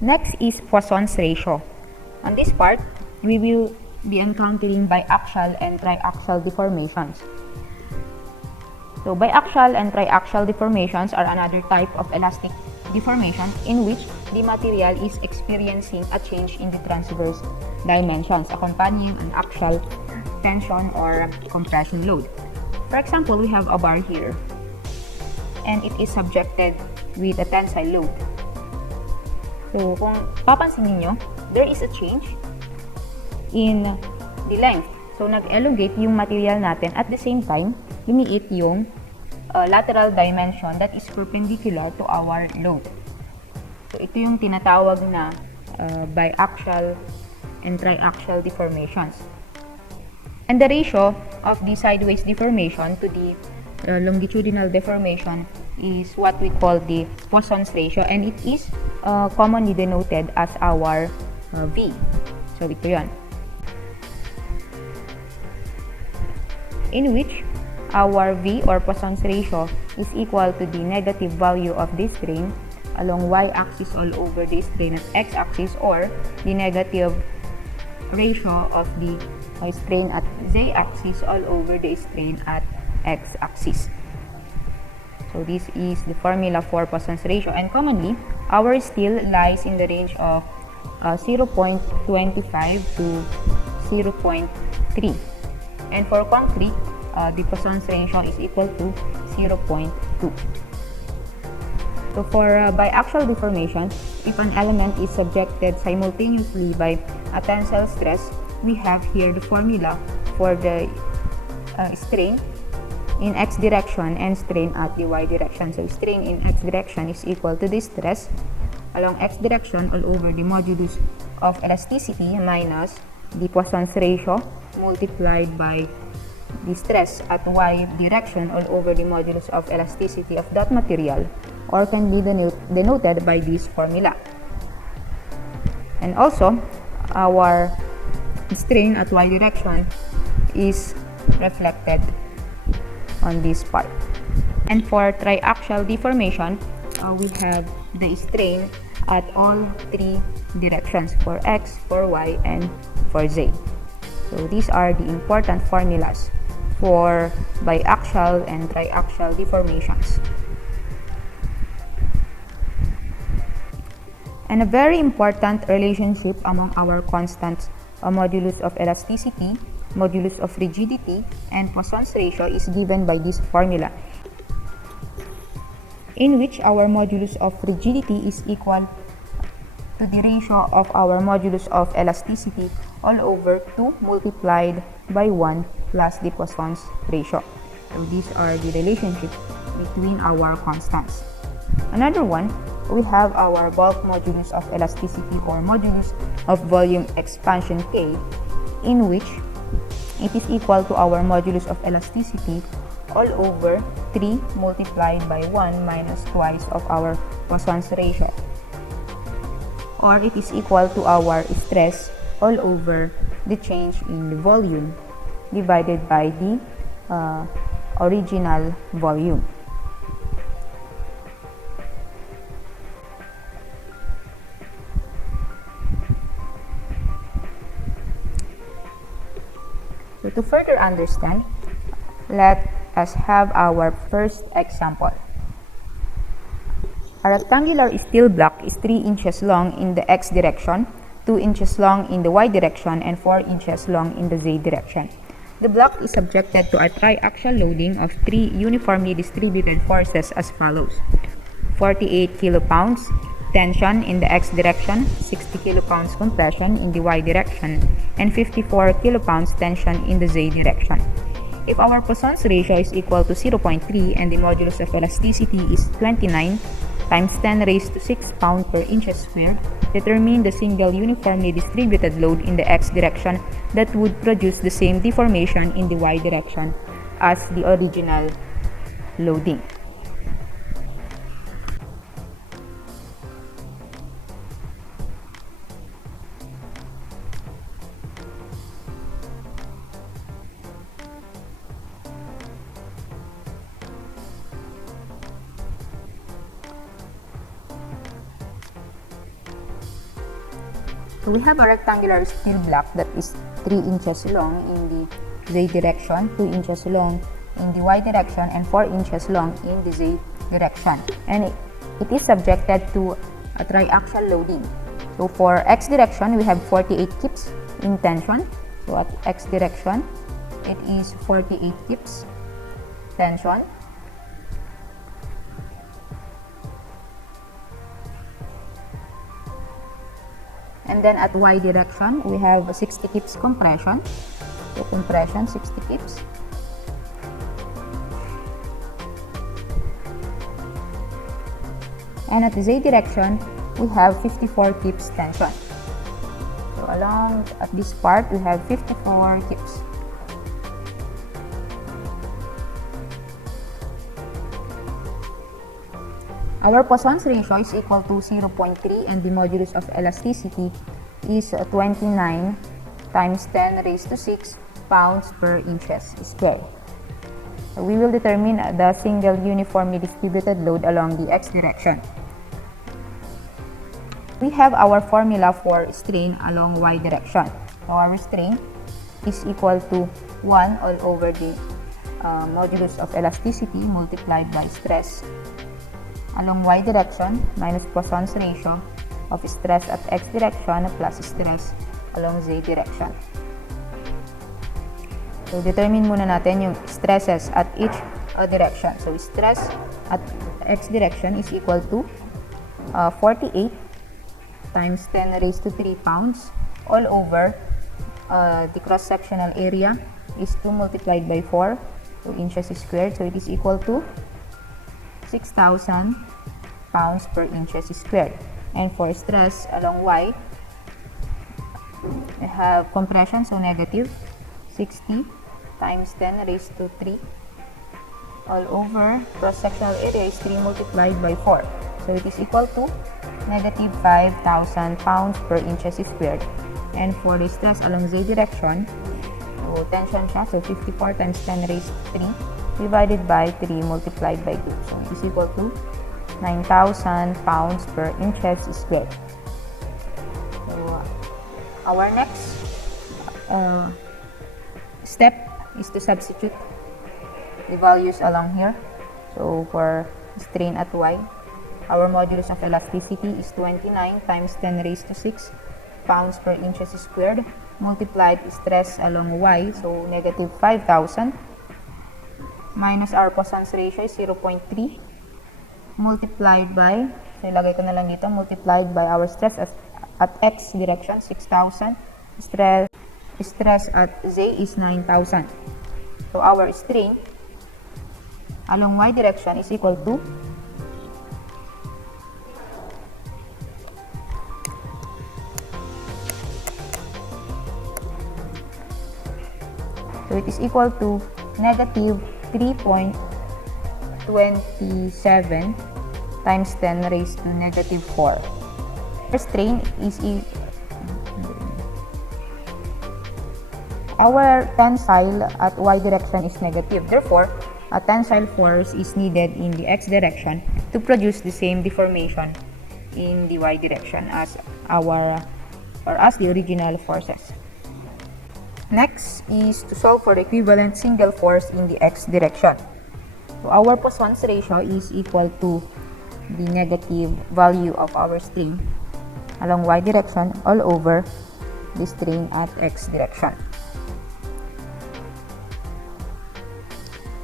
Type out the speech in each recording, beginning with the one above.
Next is Poissons Ratio. On this part, we will be encountering biaxial and triaxial deformations. So biaxial and triaxial deformations are another type of elastic deformation in which the material is experiencing a change in the transverse dimensions accompanying an axial tension or compression load. For example, we have a bar here and it is subjected with a tensile load. So kung papansin niyo, there is a change in the length. So nag-elongate yung material natin at the same time, lumiit yung lateral dimension that is perpendicular to our load. So ito yung tinatawag na biaxial and triaxial deformations. And the ratio of the sideways deformation to the longitudinal deformation is what we call the Poissons ratio, and it is commonly denoted as our V. So ito yan. In which our V or Poissons ratio is equal to the negative value of this strain along y-axis all over the strain at x-axis, or the negative ratio of the strain at z-axis all over the strain at x-axis. So this is the formula for Poissons ratio, and commonly our steel lies in the range of 0.25 to 0.3, and for concrete the Poissons ratio is equal to 0.2. So for biaxial deformation, if an element is subjected simultaneously by a tensile stress, we have here the formula for the strain in x direction and strain at the y direction. So strain in x direction is equal to the stress along x direction all over the modulus of elasticity minus the Poissons ratio multiplied by the stress at y direction all over the modulus of elasticity of that material, or can be denoted by this formula. And also, our strain at y direction is reflected on this part. And for triaxial deformation, we have the strain at all three directions, for x, for y, and for z. So these are the important formulas for biaxial and triaxial deformations. And a very important relationship among our constants, a modulus of elasticity, modulus of rigidity, and Poissons ratio is given by this formula, in which our modulus of rigidity is equal to the ratio of our modulus of elasticity all over 2 multiplied by 1 plus the Poissons ratio. So these are the relationship between our constants. Another one, we have our bulk modulus of elasticity or modulus of volume expansion K, in which it is equal to our modulus of elasticity all over 3 multiplied by 1 minus twice of our Poissons ratio, or it is equal to our stress all over the change in the volume divided by the original volume. So to further understand, let us have our first example. A rectangular steel block is 3 inches long in the x direction, 2 inches long in the y direction, and 4 inches long in the z direction. The block is subjected to a triaxial loading of 3 uniformly distributed forces as follows: 48 kilopounds tension in the x direction, 60 kilopounds compression in the y direction, and 54 kilopounds tension in the z direction. If our Poissons ratio is equal to 0.3 and the modulus of elasticity is 29 times 10 raised to 6 pound per inches squared, determine the single uniformly distributed load in the x direction that would produce the same deformation in the y direction as the original loading. So we have a rectangular steel block that is 3 inches long in the Z direction, 2 inches long in the Y direction, and 4 inches long in the Z direction. And it is subjected to a triaxial loading. So for X direction, we have 48 kips in tension. So at X direction, it is 48 kips tension. And then at Y direction, we have 60 kips compression. So compression, 60 kips. And at the Z direction, we have 54 kips tension. So along at this part, we have 54 kips. Our Poissons ratio is equal to 0.3 and the modulus of elasticity is 29 times 10 raised to 6 pounds per inches squared. So we will determine the single uniformly distributed load along the X direction. We have our formula for strain along Y direction. So our strain is equal to 1 all over the modulus of elasticity multiplied by stress along Y direction minus Poissons ratio of stress at X direction plus stress along Z direction. So determine muna natin yung stresses at each direction. So stress at X direction is equal to 48 times 10 raised to 3 pounds all over the cross-sectional area is 2 multiplied by 4, so inches squared. So it is equal to 6,000 pounds per inches squared. And for stress along Y, we have compression, so negative 60 times 10 raised to 3 all over cross-sectional area is 3 multiplied by 4. So it is equal to negative 5,000 pounds per inches squared. And for the stress along Z direction, so tension siya, so 54 times 10 raised to 3 divided by 3 multiplied by 2. So it is equal to 9,000 pounds per inches squared. So our next step is to substitute the values along here. So for strain at Y, our modulus of elasticity is 29 times 10 raised to 6 pounds per inches squared multiplied stress along Y, so negative 5,000 minus our Poissons ratio is 0.3 multiplied by, so ilagay ko na lang dito, multiplied by our stress at X direction, 6,000. Stress at Z is 9,000. So our strain along Y direction is equal to so it is equal to negative 3.27 times 10 raised to negative 4. Our strain is our tensile at Y direction is negative. Therefore, a tensile force is needed in the X direction to produce the same deformation in the Y direction as the original forces. Next is to solve for the equivalent single force in the X direction. So our Poissons ratio is equal to the negative value of our strain along Y direction all over the strain at X direction.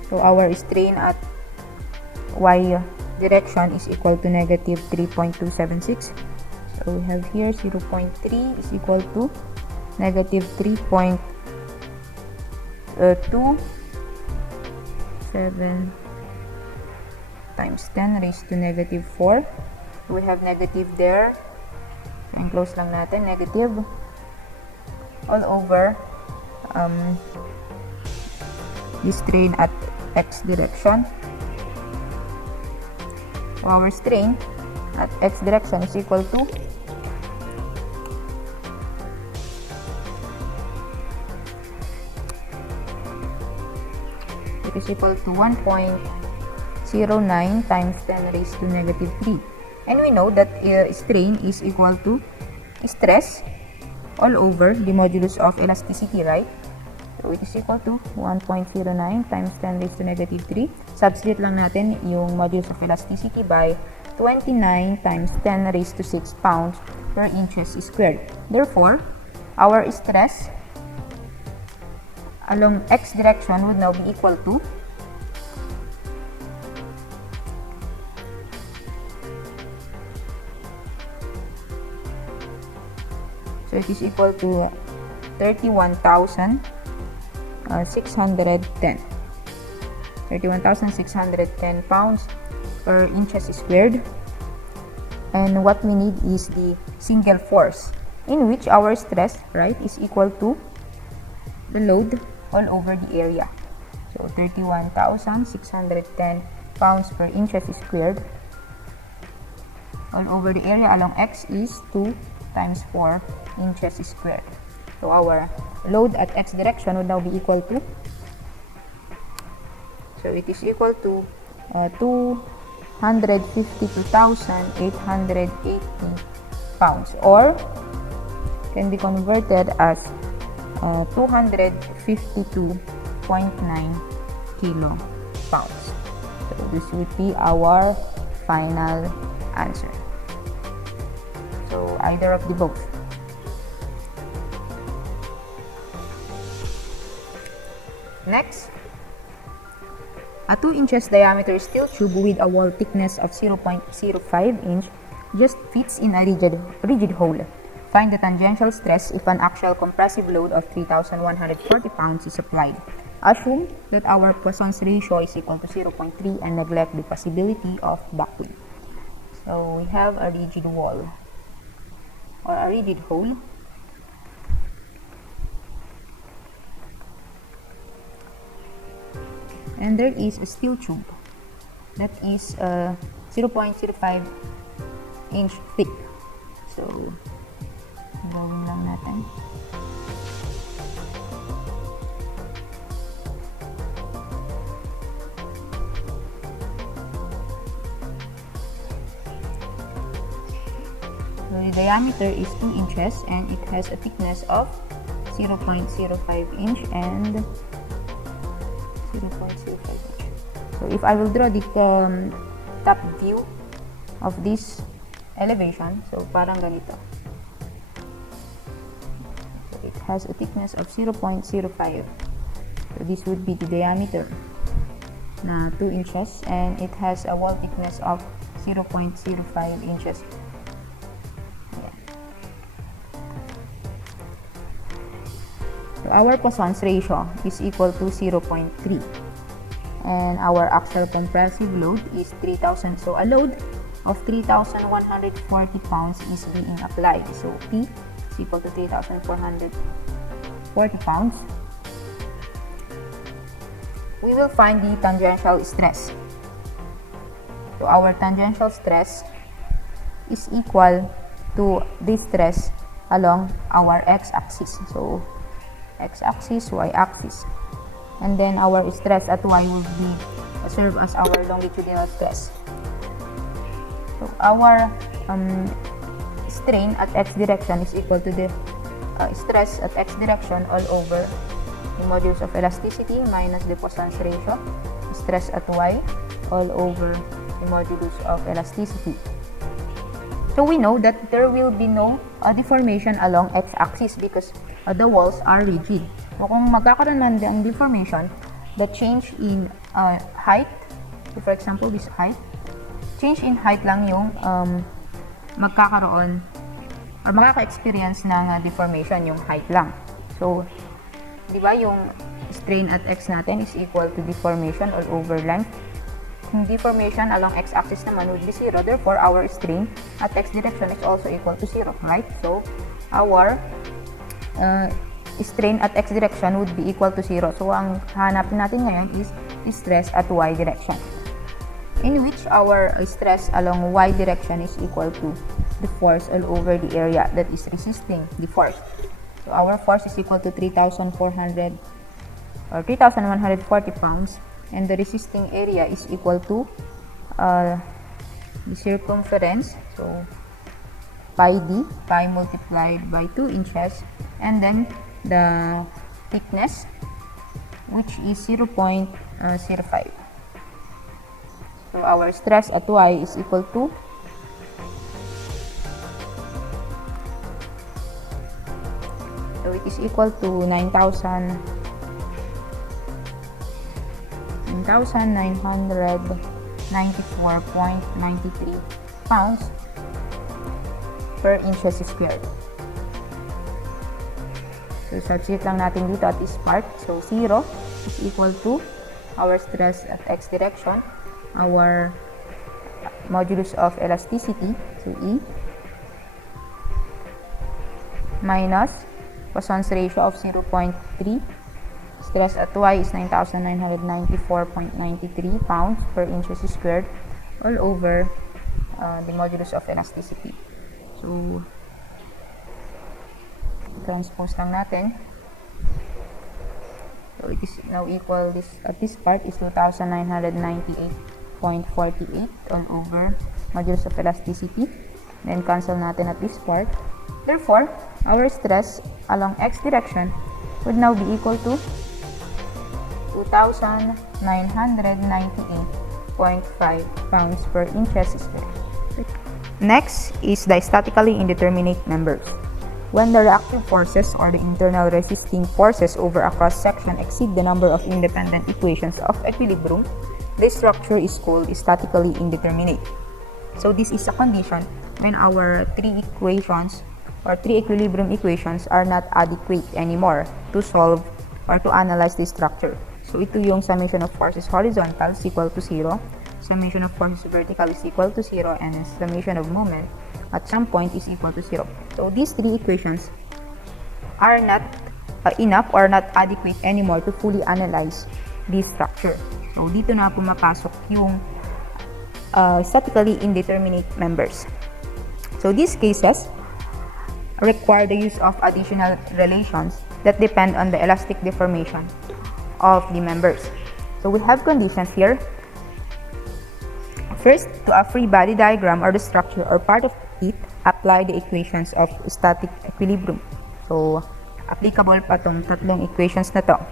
So our strain at Y direction is equal to negative 3.276. So we have here 0.3 is equal to negative 3.27 times 10 raised to negative 4. So we have negative there. So enclose lang natin, negative all over the strain at X direction. So our strain at X direction is equal to it is equal to 1.09 times 10 raised to negative 3. And we know that strain is equal to stress all over the modulus of elasticity, right? So it is equal to 1.09 times 10 raised to negative 3. Substitute lang natin yung modulus of elasticity by 29 times 10 raised to 6 pounds per inches squared. Therefore, our stress along x direction would now be equal to so it is equal to 31,610 pounds per inches squared. And what we need is the single force, in which our stress, right, is equal to the load all over the area. So 31,610 pounds per inches squared all over the area along x is 2 times 4 inches squared. So our load at x direction would now be equal to, so it is equal to 252,880 pounds, or can be converted as 252.9 kilopounds. So this would be our final answer. So either of the both. Next, a 2 inches diameter steel tube with a wall thickness of 0.05 inch just fits in a rigid hole. Find the tangential stress if an axial compressive load of 3,140 pounds is applied. Assume that our Poissons ratio is equal to 0.3 and neglect the possibility of backwing. So we have a rigid wall or a rigid hole. And there is a steel tube that is 0.05 inch thick. So, gawin lang natin. So, the diameter is 2 inches and it has a thickness of 0.05 inch and 0.05 inch. So if I will draw the top view of this elevation, so parang ganito. So it has a thickness of 0.05. So this would be the diameter na 2 inches and it has a wall thickness of 0.05 inches. So our Poissons ratio is equal to 0.3 and our axial compressive load is 3,000. So a load of 3,140 pounds is being applied. So P is equal to 3,440 pounds. We will find the tangential stress. So our tangential stress is equal to the stress along our x-axis. So x-axis, y-axis. And then our stress at y will be serve as our longitudinal stress. So our strain at x direction is equal to the stress at x direction all over the modulus of elasticity minus the Poissons ratio, stress at y all over the modulus of elasticity. So we know that there will be no deformation along x-axis because the walls are rigid. So kung magkakaroon man ng deformation, the change in height, so for example this height, change in height lang yung magkakaroon or makaka-experience ng deformation, yung height lang. So, di ba yung strain at x natin is equal to deformation all over length. Yung deformation along x-axis naman would be 0. Therefore, our strain at x direction is also equal to 0, right? So, our strain at x direction would be equal to 0. So, ang hanapin natin ngayon is stress at y direction, in which our stress along y direction is equal to the force all over the area that is resisting the force. So, our force is equal to 3,400 or 3,140 pounds. And the resisting area is equal to the circumference. So, pi d, pi multiplied by 2 inches, and then the thickness, which is 0.05. So our stress at y is equal to it is equal to 9,994.93 pounds per inches squared. So, substitute lang natin dito at this part. So, 0 is equal to our stress at x direction, our modulus of elasticity, so E, minus Poissons ratio of 0.3. Stress at y is 9,994.93 pounds per inches squared all over the modulus of elasticity. So, transpose lang natin. So, it is now equal, at this part is 2,998.48 all over modulus of elasticity. Then, cancel natin at this part. Therefore, our stress along x direction would now be equal to 2,998.5 pounds per inches squared. Next is the statically indeterminate members. When the reactive forces or the internal resisting forces over a cross-section exceed the number of independent equations of equilibrium, this structure is called statically indeterminate. So this is a condition when our three equations or three equilibrium equations are not adequate anymore to solve or to analyze this structure. So ito yung summation of forces horizontal is equal to 0, summation of forces vertical is equal to 0, and summation of moment at some point is equal to 0. So these three equations are not enough or not adequate anymore to fully analyze this structure. So dito na pumapasok yung statically indeterminate members. So these cases require the use of additional relations that depend on the elastic deformation of the members. So we have conditions here. First, to a free body diagram or the structure or part of it, apply the equations of static equilibrium. So, applicable pa tong tatlong equations na to.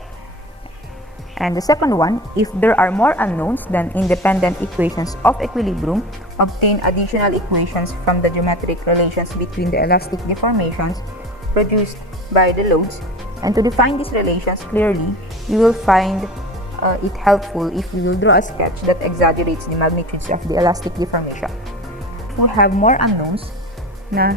And the second one, if there are more unknowns than independent equations of equilibrium, obtain additional equations from the geometric relations between the elastic deformations produced by the loads. And to define these relations clearly, we will find it helpful if we will draw a sketch that exaggerates the magnitudes of the elastic deformation. If we have more unknowns na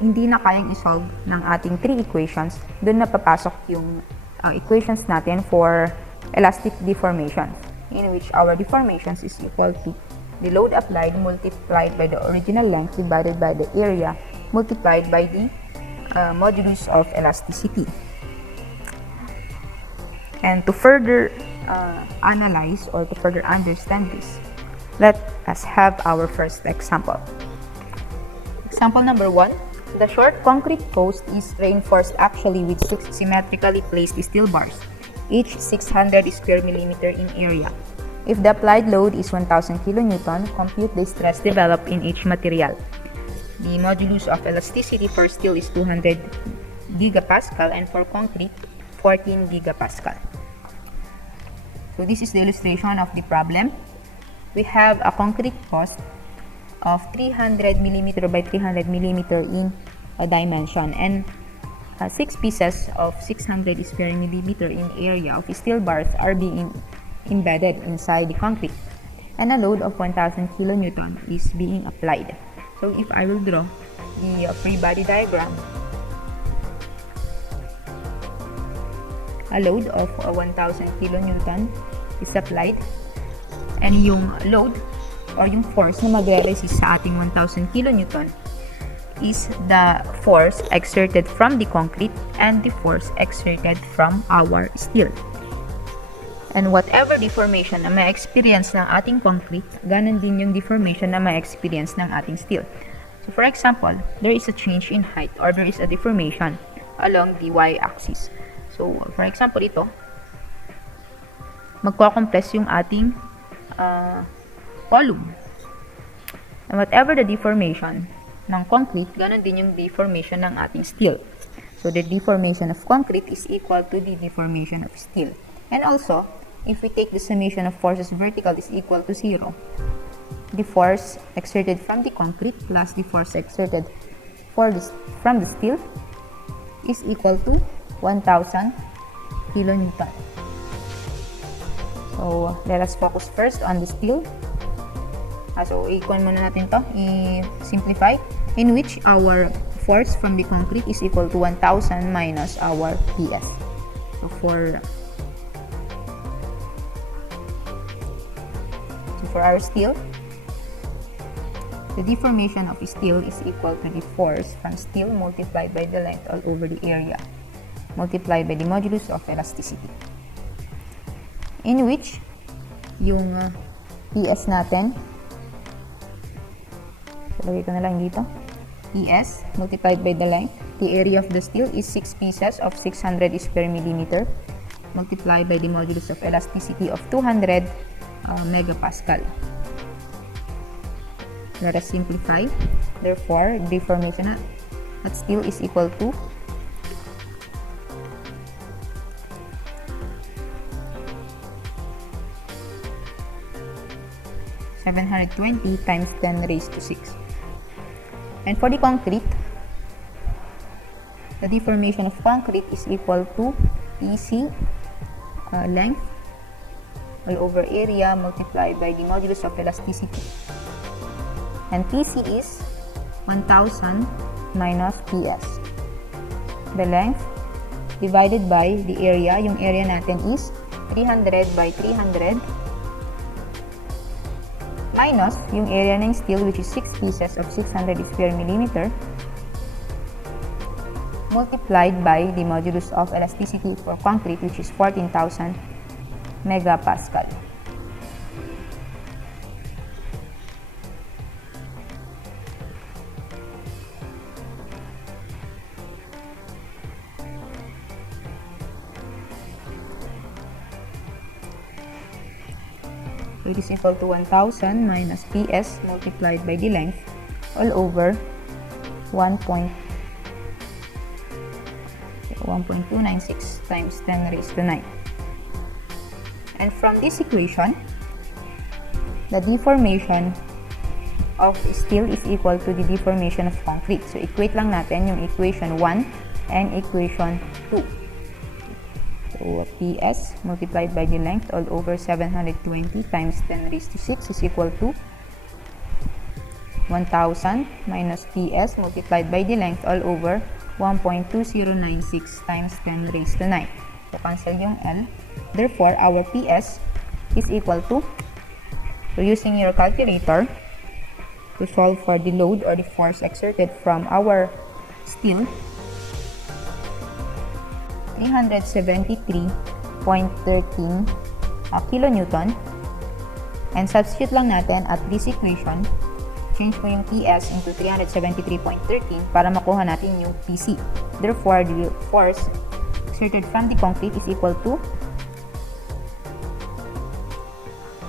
hindi na kayang isolve ng ating three equations, doon na papasok yung equations natin for elastic deformations, in which our deformations is equal to the load applied multiplied by the original length divided by the area multiplied by the modulus of elasticity. And to further analyze or to further understand this, let us have our first example. Example number 1. The short concrete post is reinforced axially with 6 symmetrically placed steel bars, each 600 square millimeter in area. If the applied load is 1000 kN, compute the stress developed in each material. The modulus of elasticity for steel is 200 gigapascal and for concrete 14 gigapascal. So this is the illustration of the problem. We have a concrete post of 300 millimeter by 300 millimeter in dimension, and 6 pieces of 600 square millimeter in area of steel bars are being embedded inside the concrete, and a load of 1000 kilonewton is being applied. So if I will draw the free body diagram, a load of 1000 kilonewton is applied, and yung load or yung force na magre-resist sa ating 1000 kilonewton is the force exerted from the concrete and the force exerted from our steel. And whatever deformation na ma-experience ng ating concrete, ganun din yung deformation na ma-experience ng ating steel. So for example, there is a change in height or there is a deformation along the y-axis. So for example, ito, magko-compress yung ating column. And whatever the deformation, ng concrete, ganun din yung deformation ng ating steel. So, the deformation of concrete is equal to the deformation of steel. And also, if we take the summation of forces vertical is equal to 0, the force exerted from the concrete plus the force exerted from the steel is equal to 1,000 kilonewton. So, let us focus first on the steel. So, i-kuhan muna natin to, i-simplify, in which our force from the concrete is equal to 1,000 minus our PS. So, for our steel, the deformation of steel is equal to the force from steel multiplied by the length all over the area multiplied by the modulus of elasticity, in which yung PS natin, lagay ko na lang dito, PS multiplied by the length, the area of the steel is 6 pieces of 600 square millimeter multiplied by the modulus of elasticity of 200 megapascal. Let us simplify. Therefore, deformation at steel is equal to 720 times 10 raised to 6. And for the concrete, the deformation of concrete is equal to EC length all over area multiplied by the modulus of elasticity. And PC is 1,000 minus PS. The length divided by the area. Yung area natin is 300 by 300 minus yung area ng steel, which is 6 pieces of 600 square millimeter multiplied by the modulus of elasticity for concrete, which is 14,000 megapascal. So it is equal to 1,000 minus PS multiplied by the length all over 1.296 times 10 raised to 9. And from this equation, the deformation of steel is equal to the deformation of concrete. So equate lang natin yung equation 1 and equation 2. So PS multiplied by the length all over 720 times 10 raised to 6 is equal to 1,000 minus PS multiplied by the length all over 1.2096 times 10 raised to 9. So cancel yung L. Therefore, our PS is equal to, so using your calculator to solve for the load or the force exerted from our steel, 373.13 kilonewton, and substitute lang natin at this equation, change ko yung PS into 373.13 para makuha natin yung PC. Therefore, the force exerted from the concrete is equal to,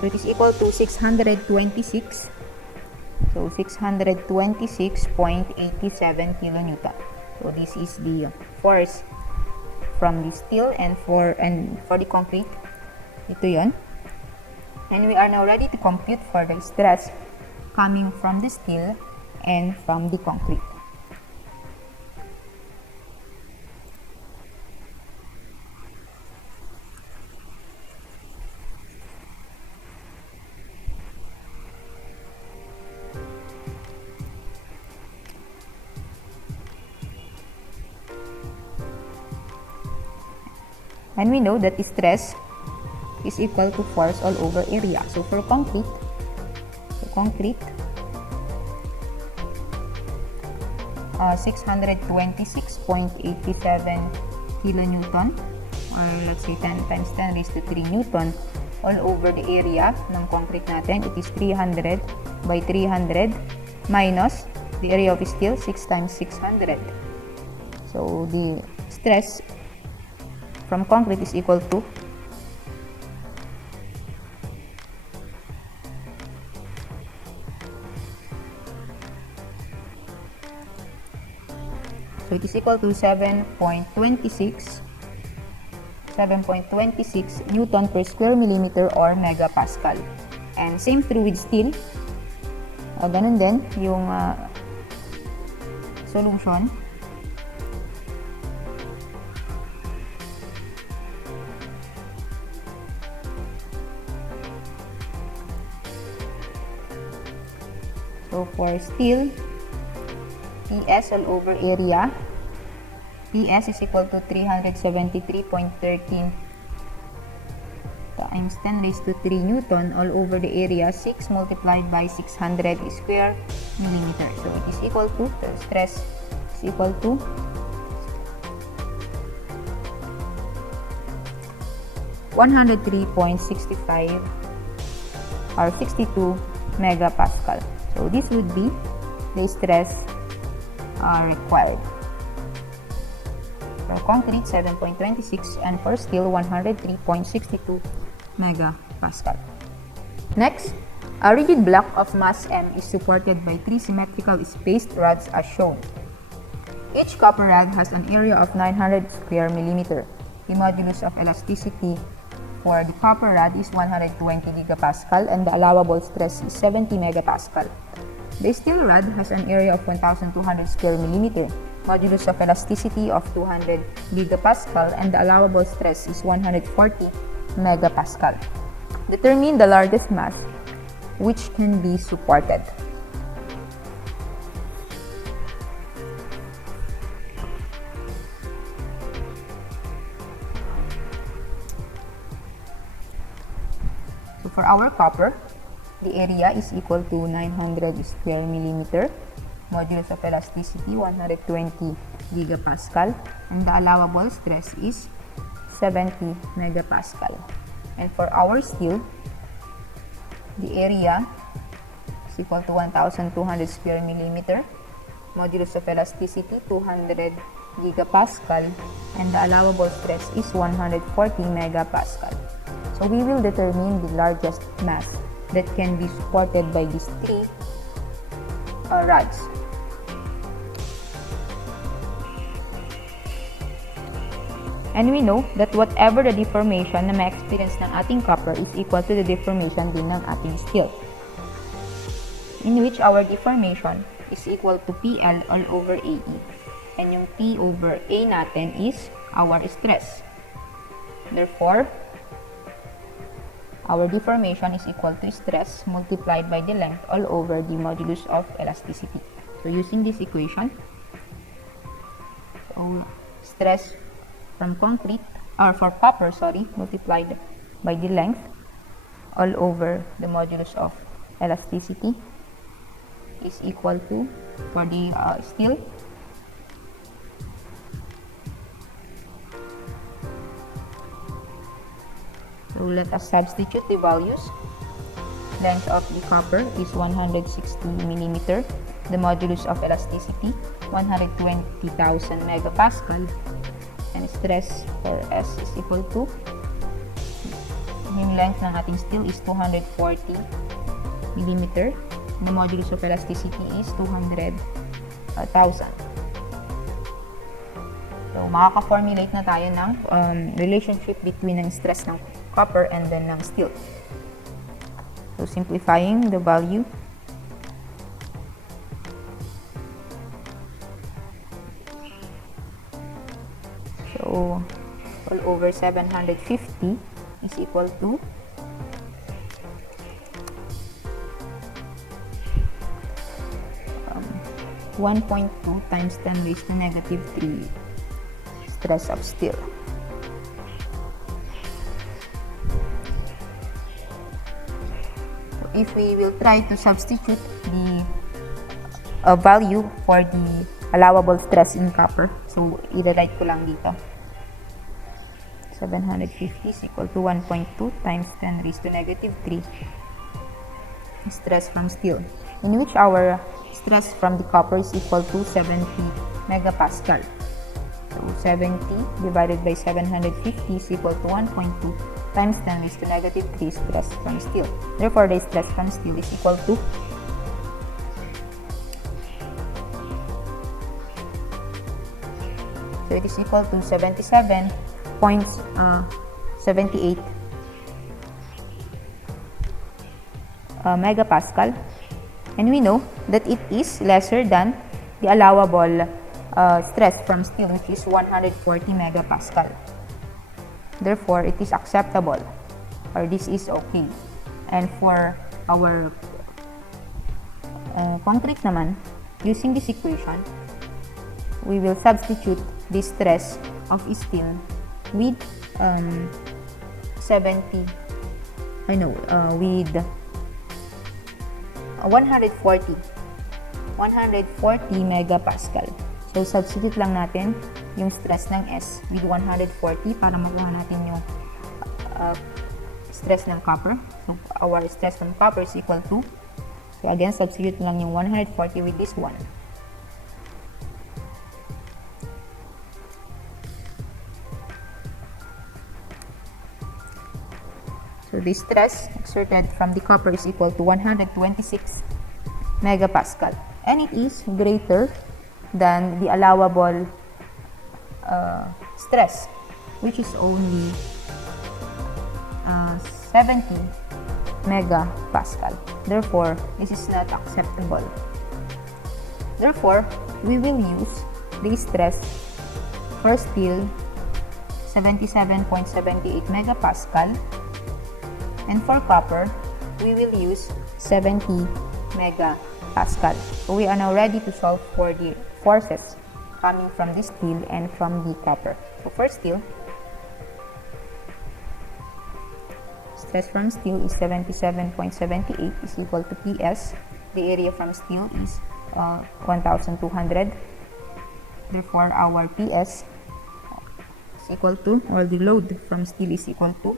so it is equal to 626. So 626.87 kilonewton. So this is the force from the steel and for the concrete. Ito yon. And we are now ready to compute for the stress coming from the steel and from the concrete. And we know that stress is equal to force all over area. So for concrete, 626.87 kilonewton, or let's say 10 times 10 raised to 3 newton all over the area ng concrete natin. It is 300 by 300 minus the area of steel, 6 times 600. So the stress from concrete is equal to 1,000 So it is equal to 7.26 Newton per square millimeter or megapascal. And same true with steel. Ganun din yung solution. So for steel, PS all over area, PS is equal to 373.13 times 10 raised to 3 Newton all over the area, 6 multiplied by 600 square millimeter. So it is equal to, the stress is equal to 103.65 or 62 megapascal. So this would be the stress required. For concrete, 7.26, and for steel, 103.62 megapascal. Next, a rigid block of mass M is supported by 3 symmetrical spaced rods as shown. Each copper rod has an area of 900 square millimeter. The modulus of elasticity for the copper rod is 120 gigapascal and the allowable stress is 70 megapascal. The steel rod has an area of 1,200 square millimeter. Modulus of elasticity of 200 gigapascal and the allowable stress is 140 megapascal. Determine the largest mass which can be supported. So for our copper, the area is equal to 900 square millimeter. Modulus of elasticity 120 gigapascal and the allowable stress is 70 megapascal. And for our steel, the area is equal to 1,200 square millimeter. Modulus of elasticity 200 gigapascal and the allowable stress is 140 megapascal. So we will determine the largest mass that can be supported by these 3 rods. And we know that whatever the deformation na ma-experience ng ating copper is equal to the deformation din ng ating steel, in which our deformation is equal to PL all over AE. And yung P over A natin is our stress. Therefore, our deformation is equal to stress multiplied by the length all over the modulus of elasticity. So using this equation, so stress from concrete, or for copper, multiplied by the length all over the modulus of elasticity is equal to, for the steel, so let us substitute the values. Length of the copper is 160 millimeter. The modulus of elasticity 120,000 megapascal. And stress for S is equal to, yung length ng ating steel is 240 millimeter. The modulus of elasticity is 200,000. So, makaka-formulate na tayo ng relationship between ng stress ng copper and then ng steel. So, simplifying the value, so all over 750 is equal to 1.2 times 10 raised to negative 3 stress of steel. So if we will try to substitute the value for the allowable stress in copper, so i-write ko lang dito. 750 is equal to 1.2 times 10 raised to negative 3 stress from steel, in which our stress from the copper is equal to 70 megapascal. So 70 divided by 750 is equal to 1.2 times 10 raised to negative 3 stress from steel. Therefore, the stress from steel is equal to 1 So it is equal to 77.78 megapascal. And we know that it is lesser than the allowable stress from steel, which is 140 megapascal. Therefore, it is acceptable, or this is okay. And for our concrete naman, using this equation, we will substitute the stress of steel with 140 megapascal. So, substitute lang natin yung stress ng S with 140 para makuha natin yung stress ng copper. So, our stress from copper is equal to, so again, substitute lang yung 140 with this one. So, the stress exerted from the copper is equal to 126 megapascal. And it is greater than the allowable stress, which is only 70 megapascal. Therefore, this is not acceptable. Therefore, we will use the stress for steel 77.78 megapascal, and for copper, we will use 70 megapascal. So we are now ready to solve for the forces coming from the steel and from the copper. So for steel, stress from steel is 77.78 is equal to PS. The area from steel is 1,200. Therefore, our PS is equal to, or the load from steel is equal to,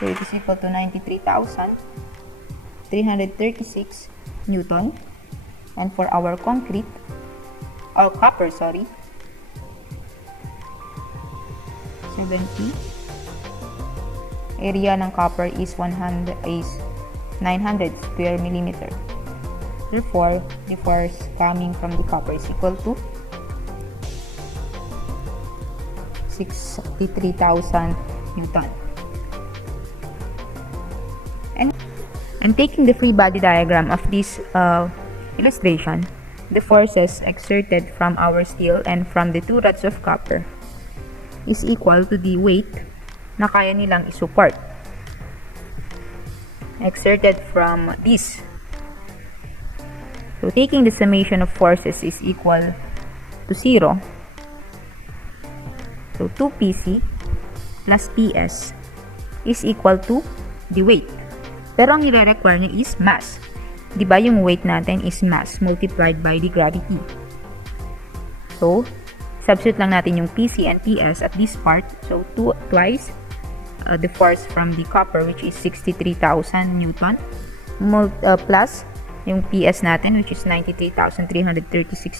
so it is equal to 93,336 Newton. And for our concrete, or copper, 70, area ng copper is 900 square millimeter. Therefore, the force coming from the copper is equal to 63,000 Newton. And taking the free body diagram of this illustration, the forces exerted from our steel and from the two rods of copper is equal to the weight na kaya nilang isupport exerted from this. So, taking the summation of forces is equal to 0. So, 2PC plus PS is equal to the weight. Pero ang nire-require niya is mass. Diba yung weight natin is mass multiplied by the gravity. So, substitute lang natin yung PC and PS at this part. So, twice the force from the copper, which is 63,000 Newton, plus yung PS natin, which is 93,336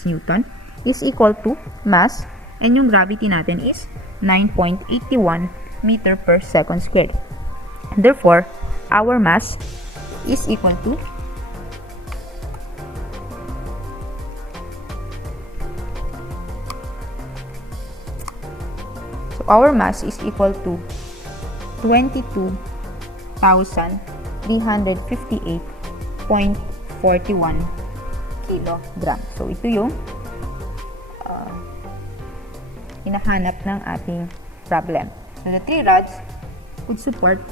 Newton, is equal to mass, and yung gravity natin is 9.81 meter per second squared. Therefore, our mass is equal to our mass is equal to 22,358.41 kilogram. So, ito yung hinahanap ng ating problem. So, the three rods would support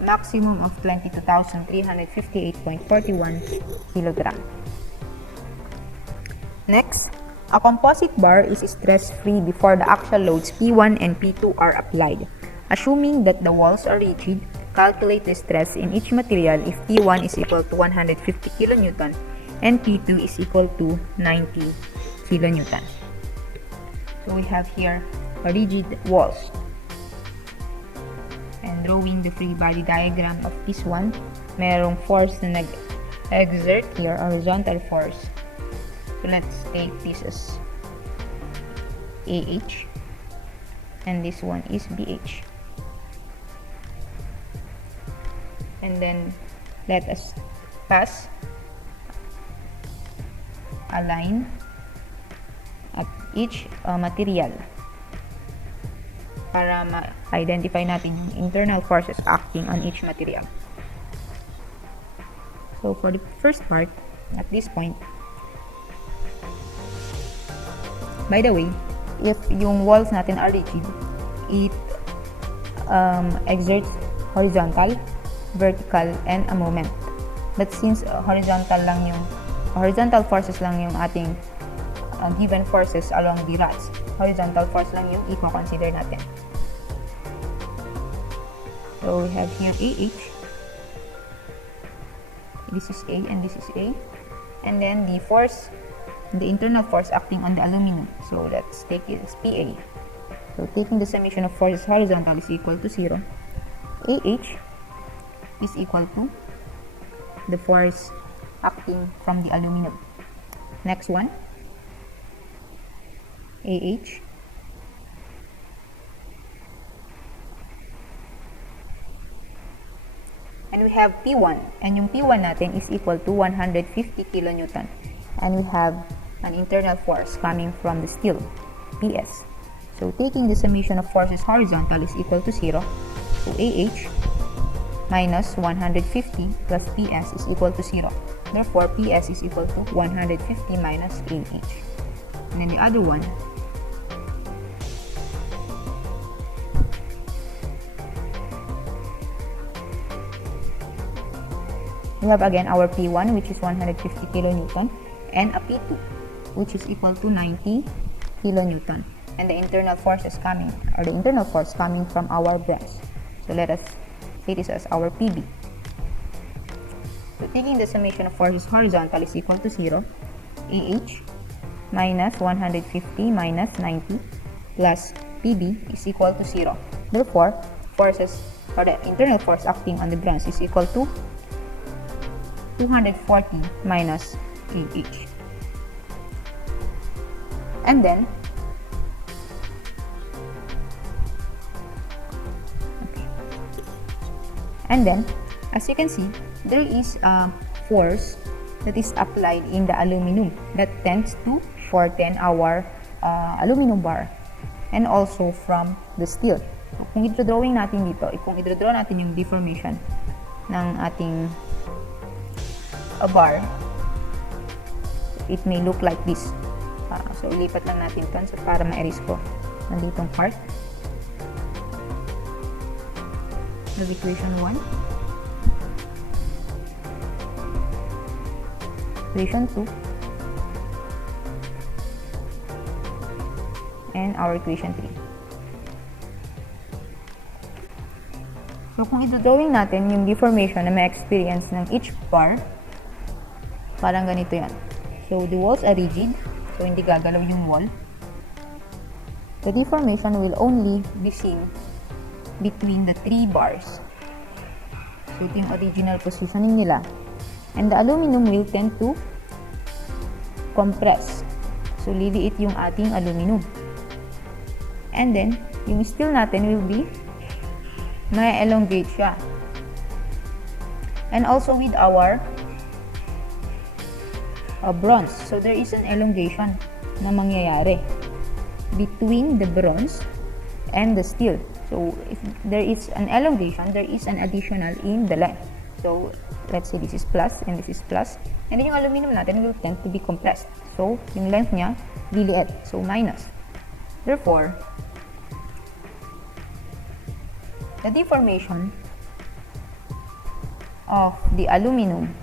a maximum of 22,358.41 kilogram. Next, a composite bar is stress-free before the axial loads P1 and P2 are applied. Assuming that the walls are rigid, calculate the stress in each material if P1 is equal to 150 kN and P2 is equal to 90 kN. So we have here a rigid walls. And drawing the free body diagram of this one, merong force na nag-exert here, horizontal force. So let's take this as AH and this one is BH. And then let us pass a line at each material para ma-identify natin yung internal forces acting on each material. So for the first part, at this point, by the way, if yung walls natin are rigid, it exerts horizontal, vertical, and a moment. But since horizontal forces lang yung ating given forces along the rods, horizontal force lang yung i-consider natin. So we have here AH. This is A and this is A. And then the force, the internal force acting on the aluminum. So let's take it as PA. So taking the summation of forces horizontal is equal to 0. AH is equal to the force acting from the aluminum. Next one, AH and we have P1, and yung P1 natin is equal to 150 kilonewton, and we have an internal force coming from the steel, PS. So taking the summation of forces horizontal is equal to 0. So AH minus 150 plus PS is equal to 0. Therefore, PS is equal to 150 minus AH. And then the other one, we have again our P1, which is 150 kilonewton, and a P2, which is equal to 90 kilonewton. And the internal force coming from our bronze. So let us take this as our PB. So taking the summation of forces horizontal is equal to 0. AH minus 150 minus 90 plus PB is equal to 0. Therefore, forces or the internal force acting on the bronze is equal to 240 minus AH. And then as you can see, there is a force that is applied in the aluminum that tends to shorten our aluminum bar, and also from the steel. Kung i-drawing natin dito, kung i-draw natin yung deformation ng ating bar, it may look like this. So ilipat lang natin ito para ma-erase ko nanditong part. The equation 1, equation 2, and our equation 3. So kung ito-drawing natin yung deformation na may experience ng each bar, parang ganito yan. So the walls are rigid, so hindi gagalaw yung wall. The deformation will only be seen between the 3 bars. So ito yung original positioning nila. And the aluminum will tend to compress. So liliit yung ating aluminum. And then, yung steel natin will be may elongate siya. And also with our bronze. So there is an elongation na mangyayari between the bronze and the steel. So if there is an elongation, there is an additional in the length. So let's say this is plus and this is plus. And then yung aluminum natin will tend to be compressed. So yung length niya, liliit. So minus. Therefore, the deformation of the aluminum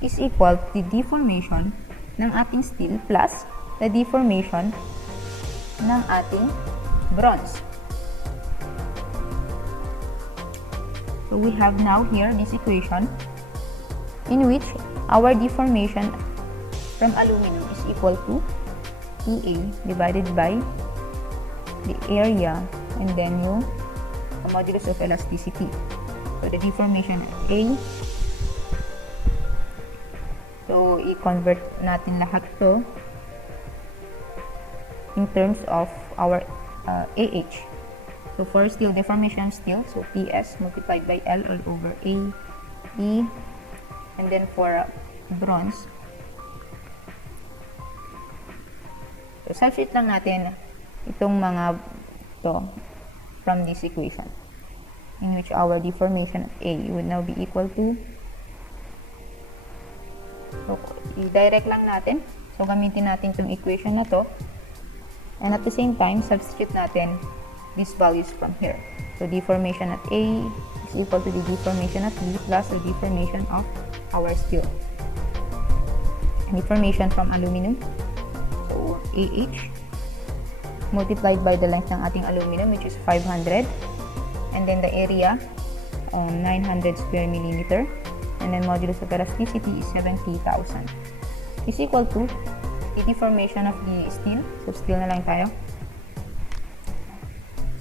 is equal to the deformation ng ating steel plus the deformation ng ating bronze. So we have now here this equation in which our deformation from aluminum is equal to EA divided by the area and then yung modulus of elasticity. So the deformation A, so i-convert natin lahat to in terms of our AH. So for steel, deformation steel, so PS multiplied by L all over A, E, And then for bronze, so substitute lang natin itong mga to from this equation, in which our deformation at A would now be equal to, so i-direct lang natin. So gamitin natin itong equation na to, and at the same time substitute natin these values from here. So deformation at A is equal to the deformation at B plus the deformation of our steel. And deformation from aluminum, so AH multiplied by the length ng ating aluminum, which is 500, and then the area 900 square millimeter, and then modulus of elasticity is 70,000, is equal to the deformation of the steel. So steel na lang tayo.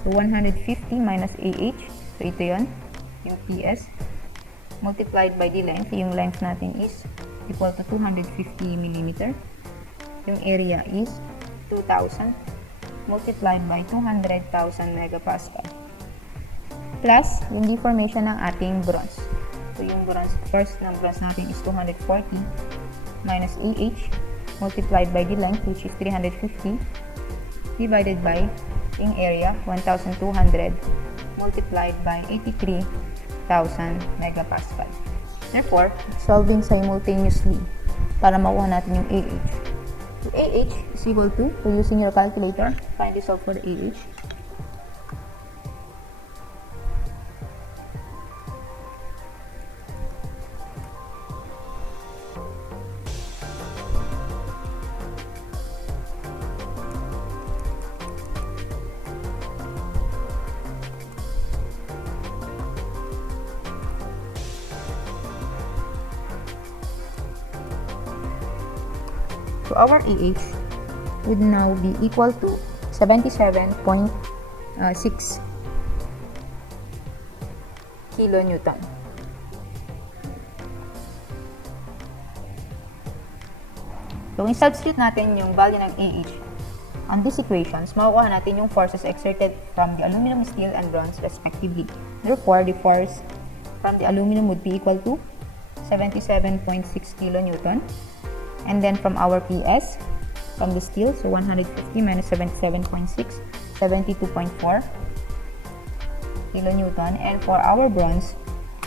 So 150 minus AH, so ito yun, yung PS, multiplied by the length. Yung length natin is equal to 250 millimeter. Yung area is 2,000 multiplied by 200,000 megapascal. Plus, yung deformation ng ating bronze. So yung bronze, first ng bronze natin is 240 minus AH multiplied by the length, which is 350, divided by yung area, 1,200, multiplied by 83,000 megapascal. Therefore, solving simultaneously para makuha natin yung AH. So AH is equal to, so using your calculator, find the solve for the AH. So our AH would now be equal to 77.6 kilonewton. So i-substitute natin yung value ng AH on these equations, makukuha natin yung forces exerted from the aluminum, steel, and bronze respectively. Therefore, the force from the aluminum would be equal to 77.6 kilonewton. And then from our PS, from the steel, so 150 minus 77.6, 72.4 kilonewton. And for our bronze,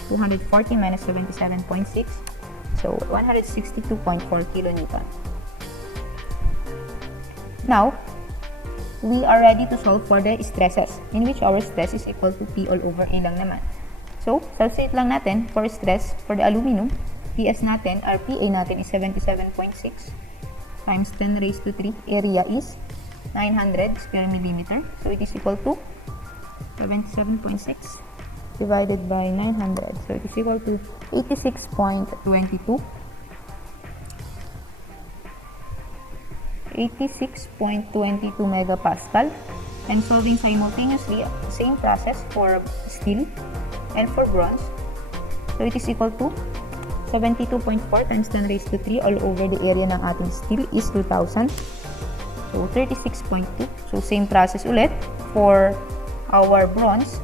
240 minus 77.6, so 162.4 kilonewton. Now, we are ready to solve for the stresses, in which our stress is equal to P all over A lang naman. So, substitute lang natin for stress for the aluminum. PS natin, or PA natin is 77.6 times 10 raised to 3. Area is 900 square millimeter. So, it is equal to 77.6 divided by 900. So, it is equal to 86.22. 86.22 megapascal. And solving simultaneously, same process for steel and for bronze. So, it is equal to 72.4 times 10 raised to 3 all over the area ng ating steel is 2,000. So, 36.2. So, same process ulit. For our bronze,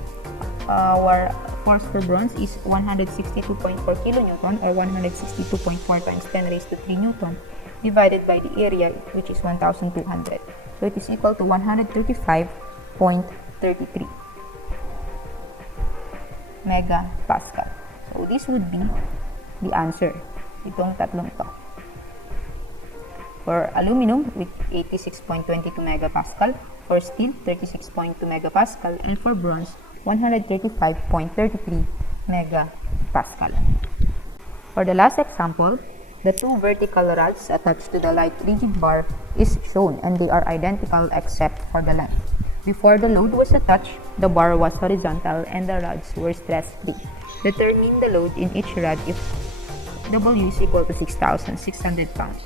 our force for bronze is 162.4 kilonewton or 162.4 times 10 raised to 3 newton divided by the area, which is 1,200. So, it is equal to 135.33 megapascal. So, this would be the answer. Itong tatlong ito. For aluminum with 86.22 megapascal, for steel 36.2 megapascal, and for bronze 135.33 megapascal. For the last example, the two vertical rods attached to the light rigid bar is shown and they are identical except for the length. Before the load was attached, the bar was horizontal and the rods were stress-free. Determine the load in each rod if W is equal to 6,600 pounds.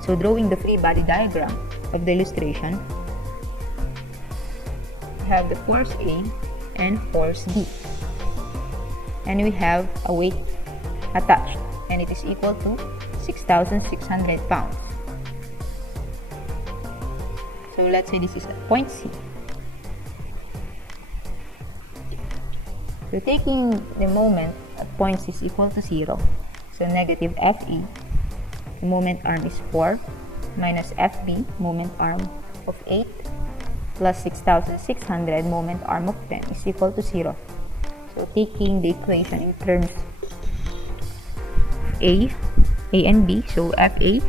So, drawing the free body diagram of the illustration, we have the force A and force B. And we have a weight attached, and it is equal to 6,600 pounds. So, let's say this is at point C. So, taking the moment at point C is equal to 0. So negative FE, moment arm is 4, minus FB, moment arm of 8, plus 6,600, moment arm of 10 is equal to 0. So taking the equation in terms A and B, so FA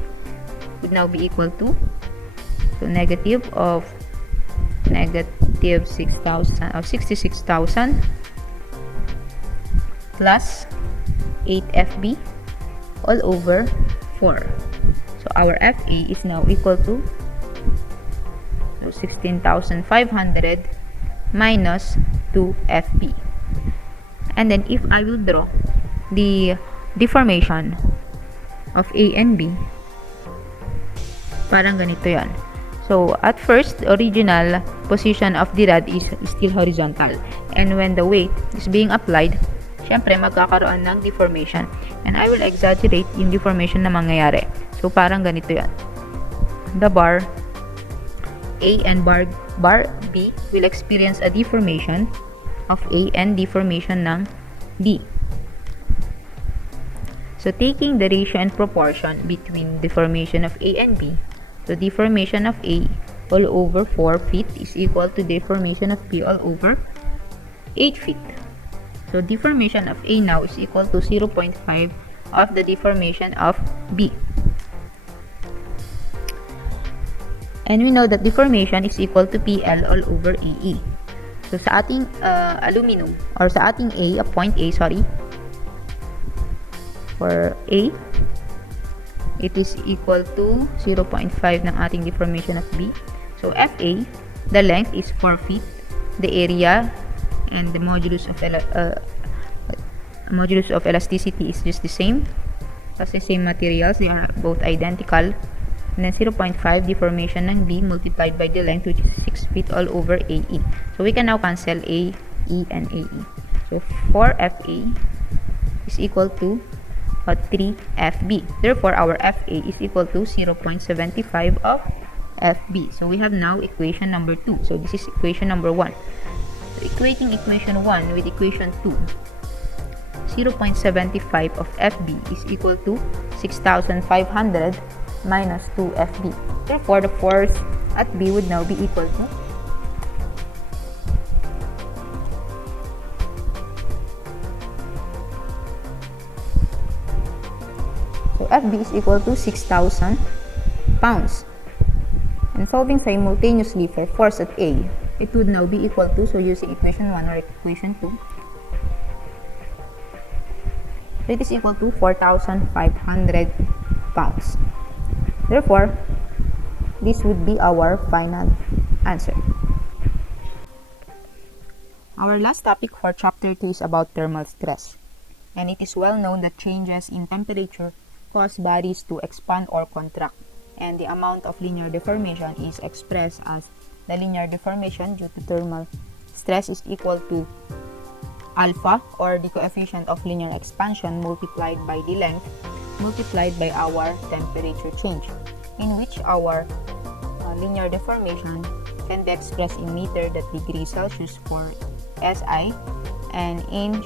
would now be equal to, so negative 6,000 of 66,000 plus 8 FB all over 4. So our FA is now equal to 16,500 minus 2 FB. And then if I will draw the deformation of A and B, parang ganito yan. So, at first, the original position of the rod is still horizontal. And when the weight is being applied, syempre, magkakaroon ng deformation. And I will exaggerate yung deformation na mangyayari. So, parang ganito yan. The bar A and bar B will experience a deformation of A and deformation ng B. So, taking the ratio and proportion between deformation of A and B, so deformation of A all over 4 feet is equal to deformation of B all over 8 feet. So deformation of A now is equal to 0.5 of the deformation of B. And we know that deformation is equal to PL all over AE. So sa ating aluminum, or sa ating point A, for A, it is equal to 0.5 ng ating deformation of B. So, FA, the length is 4 feet. The area and the modulus of elasticity is just the same. Kasi same materials, they are both identical. And then 0.5 deformation ng B multiplied by the length, which is 6 feet all over AE. So, we can now cancel A, E, and AE. So, 4FA is equal to 3 FB. Therefore, our FA is equal to 0.75 of FB. So, we have now equation number 2. So, this is equation number 1. So, equating equation 1 with equation 2, 0.75 of FB is equal to 6,500 minus 2 FB. Therefore, the force at B would now be equal to FB is equal to 6,000 pounds. And solving simultaneously for force at A, it would now be equal to, so using equation 1 or equation 2, so it is equal to 4,500 pounds. Therefore, this would be our final answer. Our last topic for chapter 2 is about thermal stress. And it is well known that changes in temperature cause bodies to expand or contract, and the amount of linear deformation is expressed as the linear deformation due to thermal stress is equal to alpha, or the coefficient of linear expansion, multiplied by the length multiplied by our temperature change, in which our linear deformation can be expressed in meter that degree Celsius for SI and inch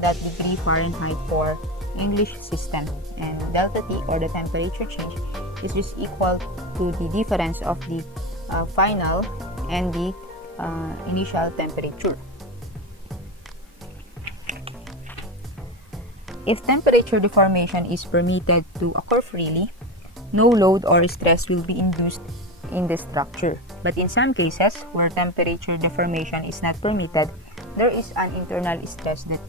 that degree Fahrenheit for English system, and delta T, or the temperature change, is just equal to the difference of the final and the initial temperature. If temperature deformation is permitted to occur freely, no load or stress will be induced in the structure. But in some cases where temperature deformation is not permitted, there is an internal stress that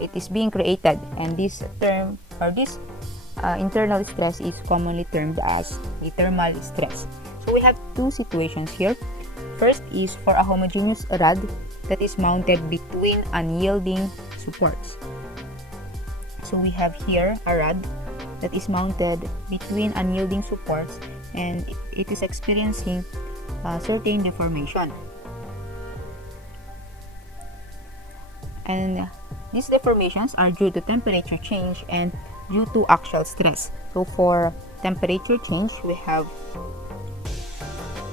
it is being created, and this term, or this internal stress, is commonly termed as the thermal stress. So we have two situations here. First is for a homogeneous rod that is mounted between unyielding supports. So we have here a rod that is mounted between unyielding supports, and it is experiencing certain deformation. And these deformations are due to temperature change and due to axial stress. So for temperature change, we have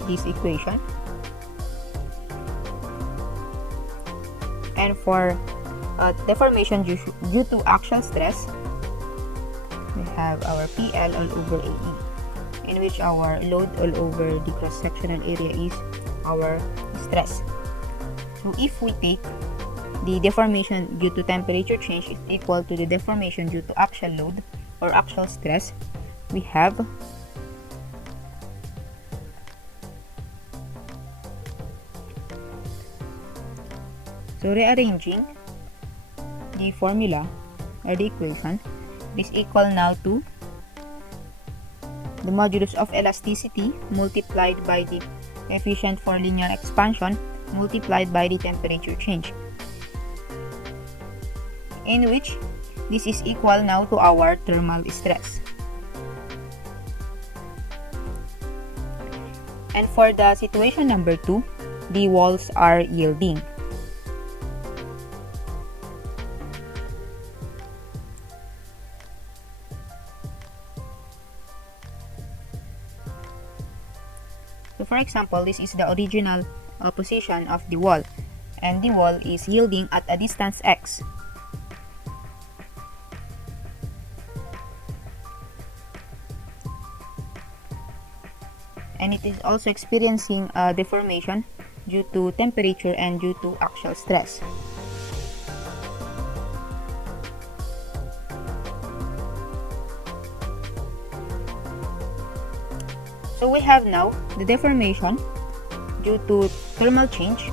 this equation. And for deformation due to axial stress, we have our PL all over AE, in which our load all over the cross-sectional area is our stress. So if we take the deformation due to temperature change is equal to the deformation due to axial load or axial stress, we have so rearranging the formula or the equation is equal now to the modulus of elasticity multiplied by the coefficient for linear expansion multiplied by the temperature change, in which this is equal now to our thermal stress. And for the situation number 2, the walls are yielding. So for example, this is the original position of the wall, and the wall is yielding at a distance x. And it is also experiencing deformation due to temperature and due to axial stress. So we have now the deformation due to thermal change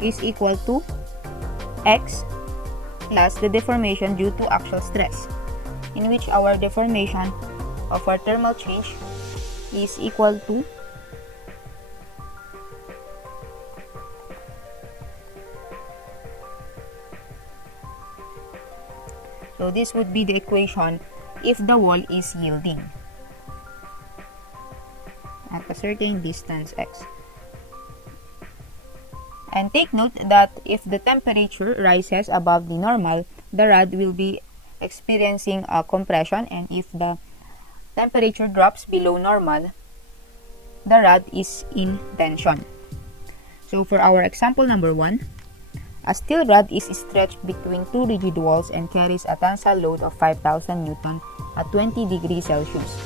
is equal to x plus the deformation due to axial stress, in which our deformation of our thermal change is equal to so this would be the equation if the wall is yielding at a certain distance x. And take note that if the temperature rises above the normal, the rod will be experiencing a compression, and if the temperature drops below normal, the rod is in tension. So for our example number 1, a steel rod is stretched between two rigid walls and carries a tensile load of 5,000 Newton at 20 degrees Celsius.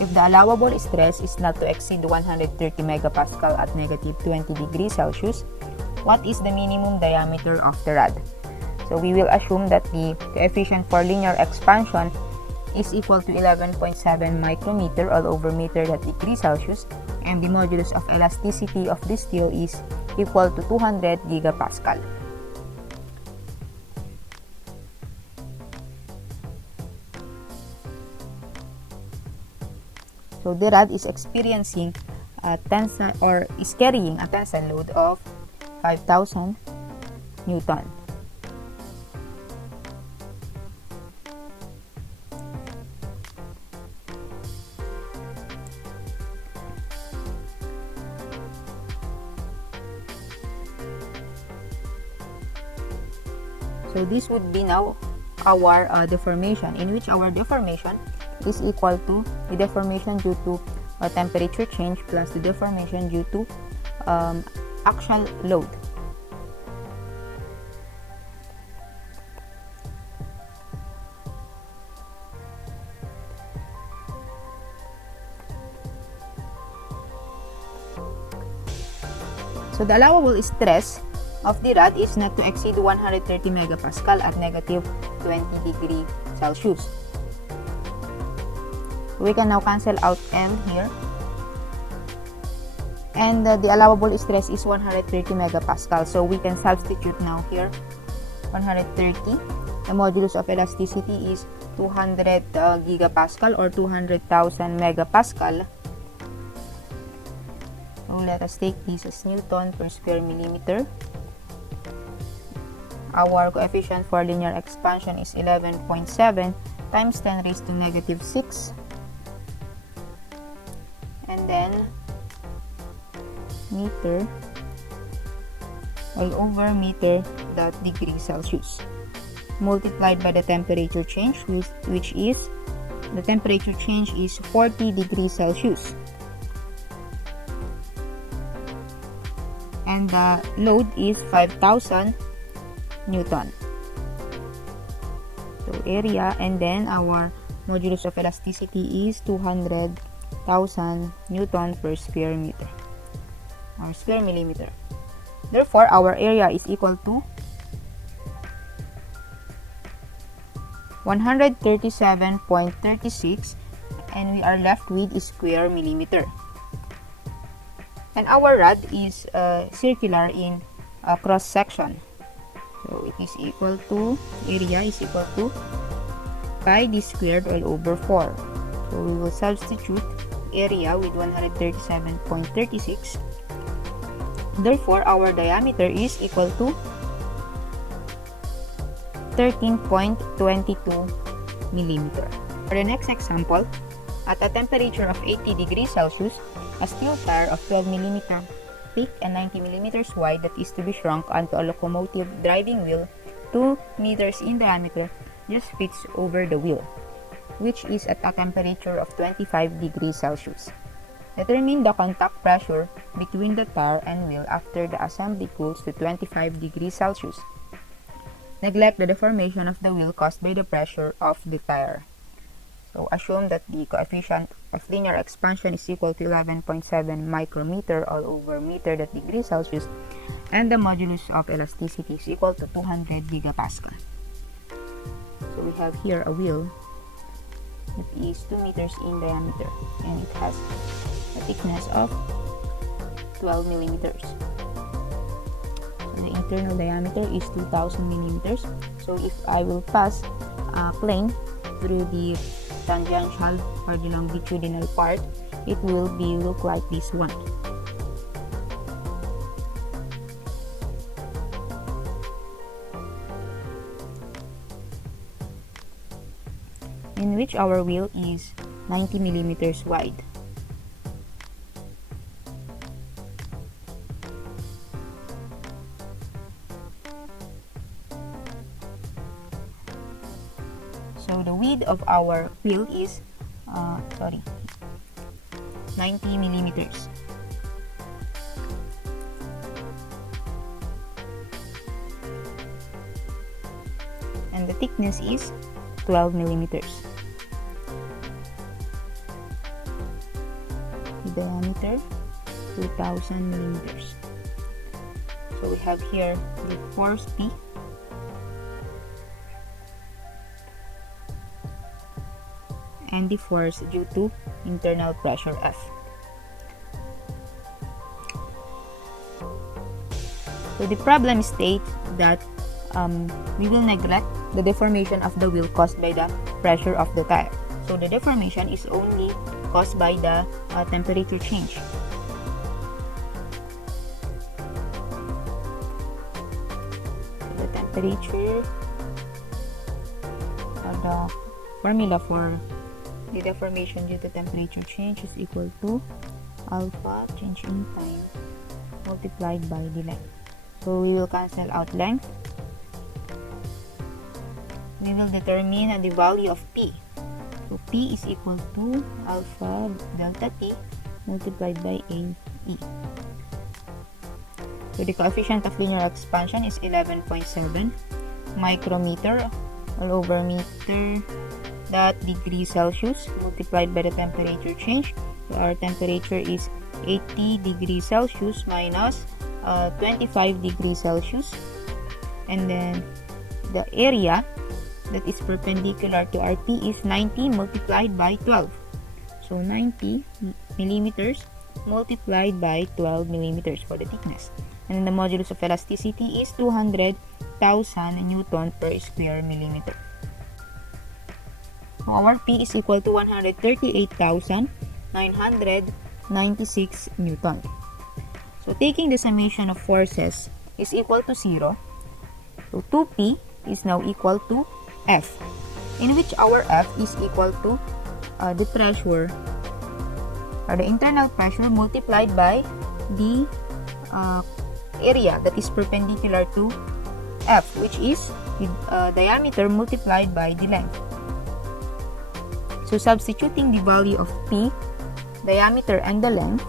If the allowable stress is not to exceed 130 megapascal at negative 20 degrees Celsius, what is the minimum diameter of the rod? So we will assume that the coefficient for linear expansion is equal to 11.7 micrometer all over meter at degrees Celsius, and the modulus of elasticity of this steel is equal to 200 gigapascal. So the rod is experiencing a tensile or is carrying a tensile load of 5,000 Newton. So this would be now our deformation, in which our deformation is equal to the deformation due to temperature change plus the deformation due to axial load. So the allowable stress of the rod is not to exceed 130 megapascal at negative 20 degrees Celsius. We can now cancel out M here, and the allowable stress is 130 megapascal, so we can substitute now here 130. The modulus of elasticity is 200 gigapascal or 200,000 megapascal. So let us take this as Newton per square millimeter. Our coefficient for linear expansion is 11.7 times 10 raised to negative 6. And then meter all over meter dot degrees Celsius multiplied by the temperature change, which is the temperature change is 40 degrees Celsius, and the load is 5,000 Newton. So area, and then our modulus of elasticity is 200,000 Newton per square meter or square millimeter. Therefore, our area is equal to 137.36, and we are left with square millimeter. And our rod is circular in cross section. So it is equal to, area is equal to pi d squared all over 4. So we will substitute area with 137.36. Therefore, our diameter is equal to 13.22 millimeter. For the next example, at a temperature of 80 degrees Celsius, a steel tire of 12 mm thick and 90 mm wide that is to be shrunk onto a locomotive driving wheel 2 meters in diameter just fits over the wheel, which is at a temperature of 25 degrees Celsius. Determine the contact pressure between the tire and wheel after the assembly cools to 25 degrees Celsius. Neglect the deformation of the wheel caused by the pressure of the tire. So assume that the coefficient of linear expansion is equal to 11.7 micrometer all over meter that degrees Celsius, and the modulus of elasticity is equal to 200 gigapascal. So we have here a wheel. It is 2 meters in diameter and it has a thickness of 12 millimeters. The internal diameter is 2000 millimeters. So if I will pass a plane through the tangential or the longitudinal part, it will look like this one. In which our wheel is 90 millimeters wide. So the width of our wheel is 90 millimeters. And the thickness is 12 millimeters. The diameter 2000 millimeters. So we have here the force P, and the force due to internal pressure F. So the problem states that we will neglect the deformation of the wheel caused by the pressure of the tire. So the deformation is only caused by the temperature change. The temperature, the formula for the deformation due to temperature change is equal to alpha change in time multiplied by the length. So we will cancel out length. We will determine the value of P. So P is equal to alpha delta T multiplied by AE. So the coefficient of linear expansion is 11.7 micrometer all over meter that degrees Celsius multiplied by the temperature change. So our temperature is 80 degrees Celsius minus 25 degrees Celsius, and then the area that is perpendicular to our P is 90 multiplied by 12. So 90 millimeters multiplied by 12 millimeters for the thickness. And then the modulus of elasticity is 200,000 Newton per square millimeter. So our P is equal to 138,996 Newton. So taking the summation of forces is equal to 0. So 2P is now equal to F, in which our F is equal to the pressure or the internal pressure multiplied by the area that is perpendicular to F, which is the diameter multiplied by the length. So substituting the value of P, diameter, and the length,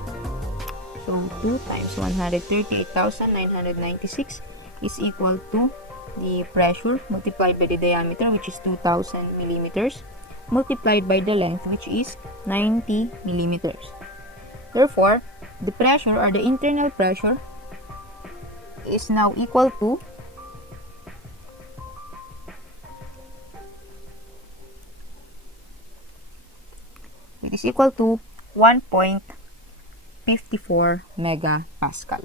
so 2 times 138,996 is equal to the pressure multiplied by the diameter, which is 2000 millimeters, multiplied by the length, which is 90 millimeters. Therefore, the pressure or the internal pressure is now equal to 1.54 megapascal.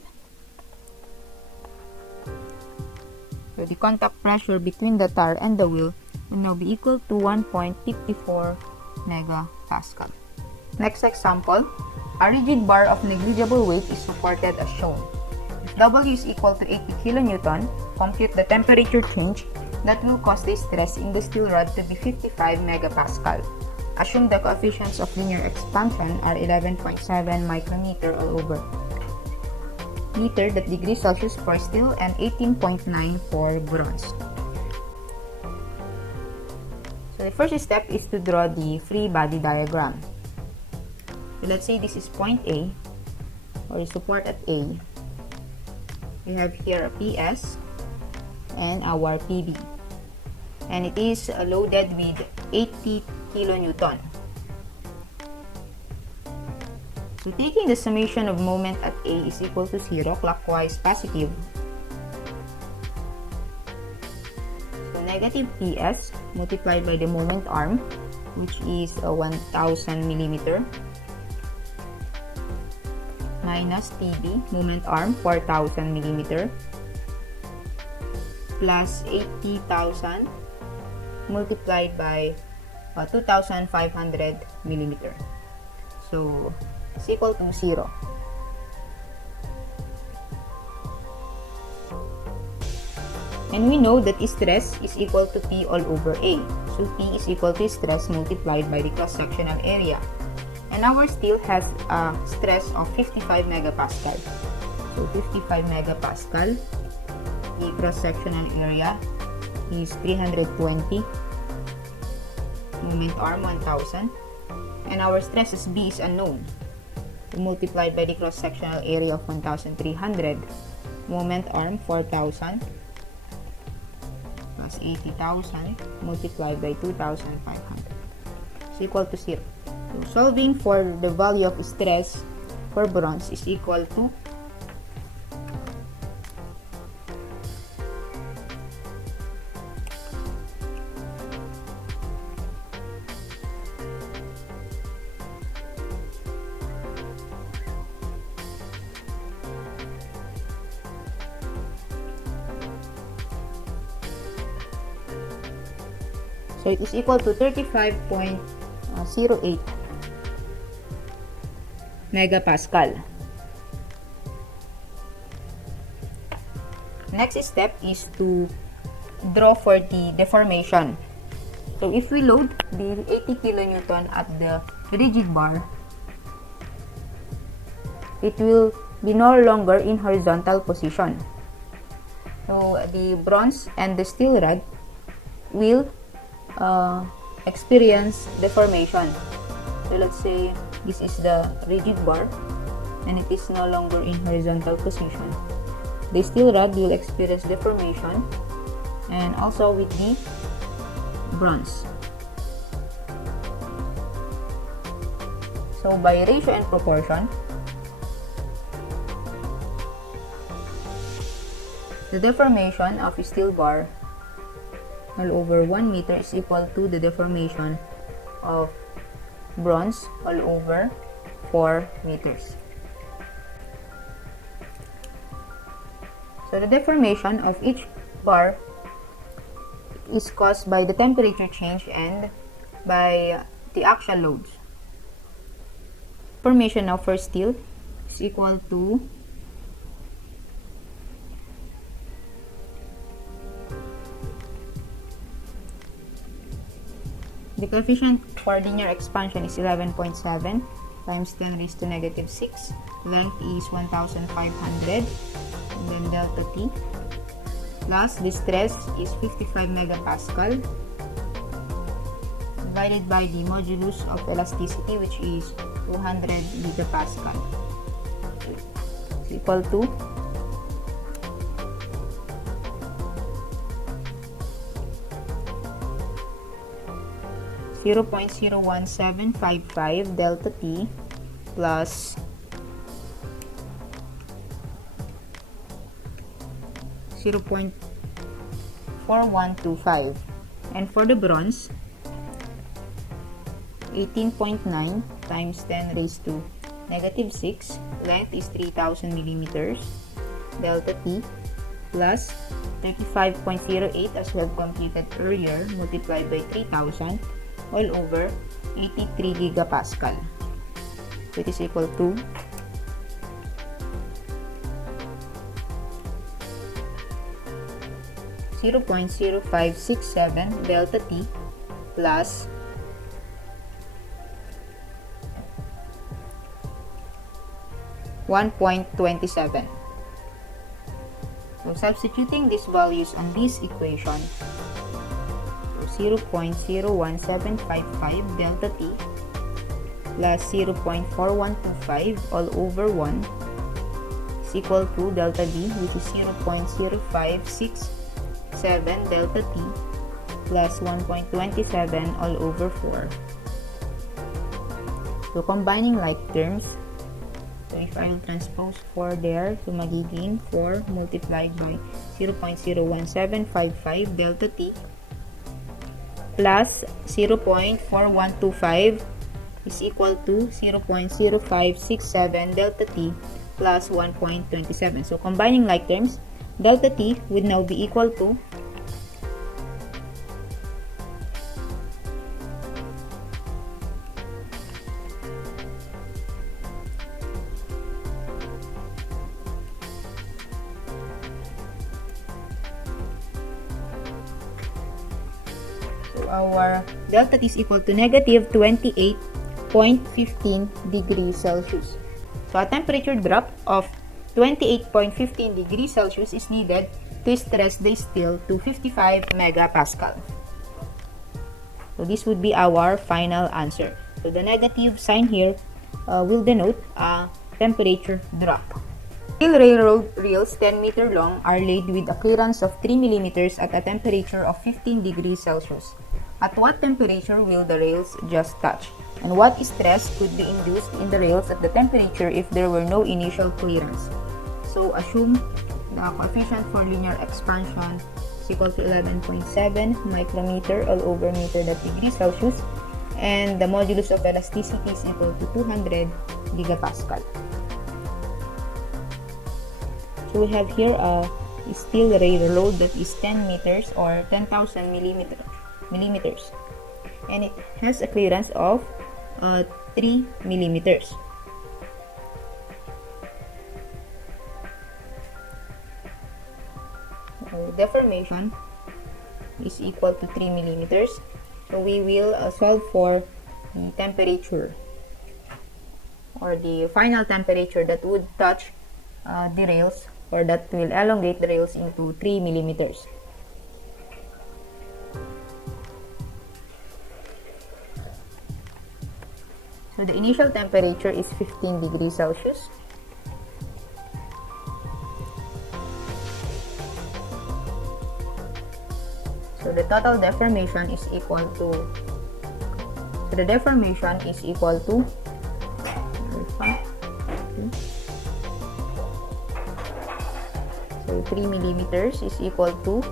So the contact pressure between the tire and the wheel will now be equal to 1.54 megapascal. Next example, a rigid bar of negligible weight is supported as shown. If W is equal to 80 kN, compute the temperature change that will cause the stress in the steel rod to be 55 megapascal. Assume the coefficients of linear expansion are 11.7 micrometer all over meter, that degrees Celsius for steel, and 18.9 for bronze. So the first step is to draw the free body diagram. So let's say this is point A, or support at A. We have here a PS and our PB, and it is loaded with 80 kilonewton. So taking the summation of moment at A is equal to 0, clockwise positive. So negative PS multiplied by the moment arm, which is 1000 millimeter, minus TB, moment arm 4000 millimeter, plus 80,000 multiplied by 2500 millimeter. So it's equal to 0. And we know that stress is equal to P all over A. So P is equal to stress multiplied by the cross-sectional area. And our steel has a stress of 55 megapascal. So 55 megapascal, the cross-sectional area is 320, moment arm 1000, and our stresses B is unknown. So multiplied by the cross-sectional area of 1300, moment arm 4000 plus 80,000 multiplied by 2500 is equal to 0. So solving for the value of stress for bronze is equal to So it is equal to 35.08 megapascal. Next step is to draw for the deformation. So if we load the 80 kilonewton at the rigid bar, it will be no longer in horizontal position. So the bronze and the steel rod will experience deformation. So let's say this is the rigid bar and it is no longer in horizontal position. The steel rod will experience deformation, and also with the bronze. So by ratio and proportion, the deformation of a steel bar all over 1 meter is equal to the deformation of bronze all over 4 meters. So the deformation of each bar is caused by the temperature change and by the axial loads. Deformation now for steel is equal to the coefficient for linear expansion is 11.7 times 10 raised to negative 6. Length is 1,500, and then delta T. Plus the stress is 55 megapascal divided by the modulus of elasticity, which is 200 gigapascal. It's equal to 0.01755 delta T plus 0.4125. And for the bronze, 18.9 times 10 raised to negative 6, length is 3000 millimeters, delta T plus 35.08 as we have completed earlier, multiplied by 3000 all over 83 gigapascal. So it is equal to 0.0567 delta T plus 1.27. So substituting these values on this equation, so 0.01755 delta T plus 0.4125 all over 1 is equal to delta D, which is 0.0567 delta T plus 1.27 all over 4. So combining like terms, so if I will transpose 4 there, so magiging 4 multiplied by 0.01755 delta T plus 0.4125 is equal to 0.0567 delta T plus 1.27. So combining like terms, delta T would now be equal to our delta T is equal to negative 28.15 degrees Celsius. So a temperature drop of 28.15 degrees Celsius is needed to stress the steel to 55 megapascal. So this would be our final answer. So the negative sign here will denote a temperature drop. Steel railroad reels 10 meter long are laid with a clearance of 3 millimeters at a temperature of 15 degrees Celsius. At what temperature will the rails just touch? And what stress could be induced in the rails at the temperature if there were no initial clearance? So assume the coefficient for linear expansion is equal to 11.7 micrometer all over meter that degree Celsius, and the modulus of elasticity is equal to 200 gigapascal. So we have here a steel railroad that is 10 meters or 10,000 millimeters, and it has a clearance of 3 millimeters. So deformation is equal to 3 millimeters. So we will solve for the temperature or the final temperature that would touch the rails, or that will elongate the rails into 3 millimeters. So the initial temperature is 15 degrees Celsius. So the total deformation is equal to, so the deformation is equal to 3 millimeters is equal to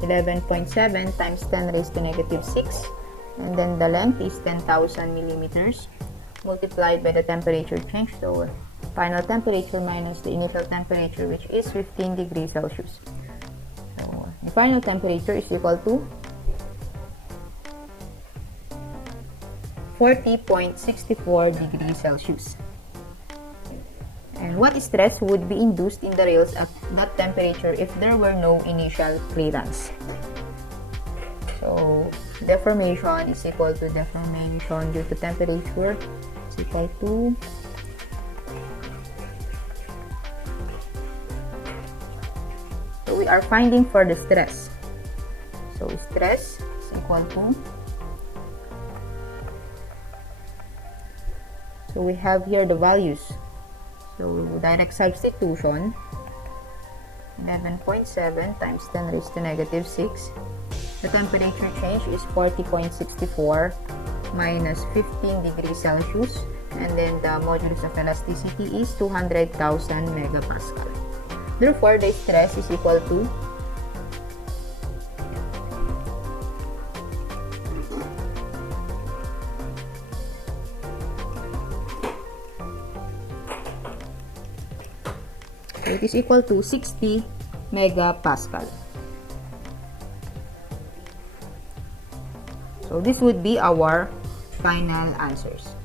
11.7 times 10 raised to negative 6. And then the length is 10,000 millimeters multiplied by the temperature change. So final temperature minus the initial temperature, which is 15 degrees Celsius. So the final temperature is equal to 40.64 degrees Celsius. And what stress would be induced in the rails at that temperature if there were no initial clearance? So deformation is equal to deformation due to temperature is equal to so we are finding for the stress. So stress is equal to, so we have here the values. So direct substitution, 11.7 times 10 raised to negative 6 The temperature change is 40.64 minus 15 degrees Celsius, and then the modulus of elasticity is 200,000 megapascal. Therefore, the stress is equal to it is equal to 60 megapascal. So this would be our final answers.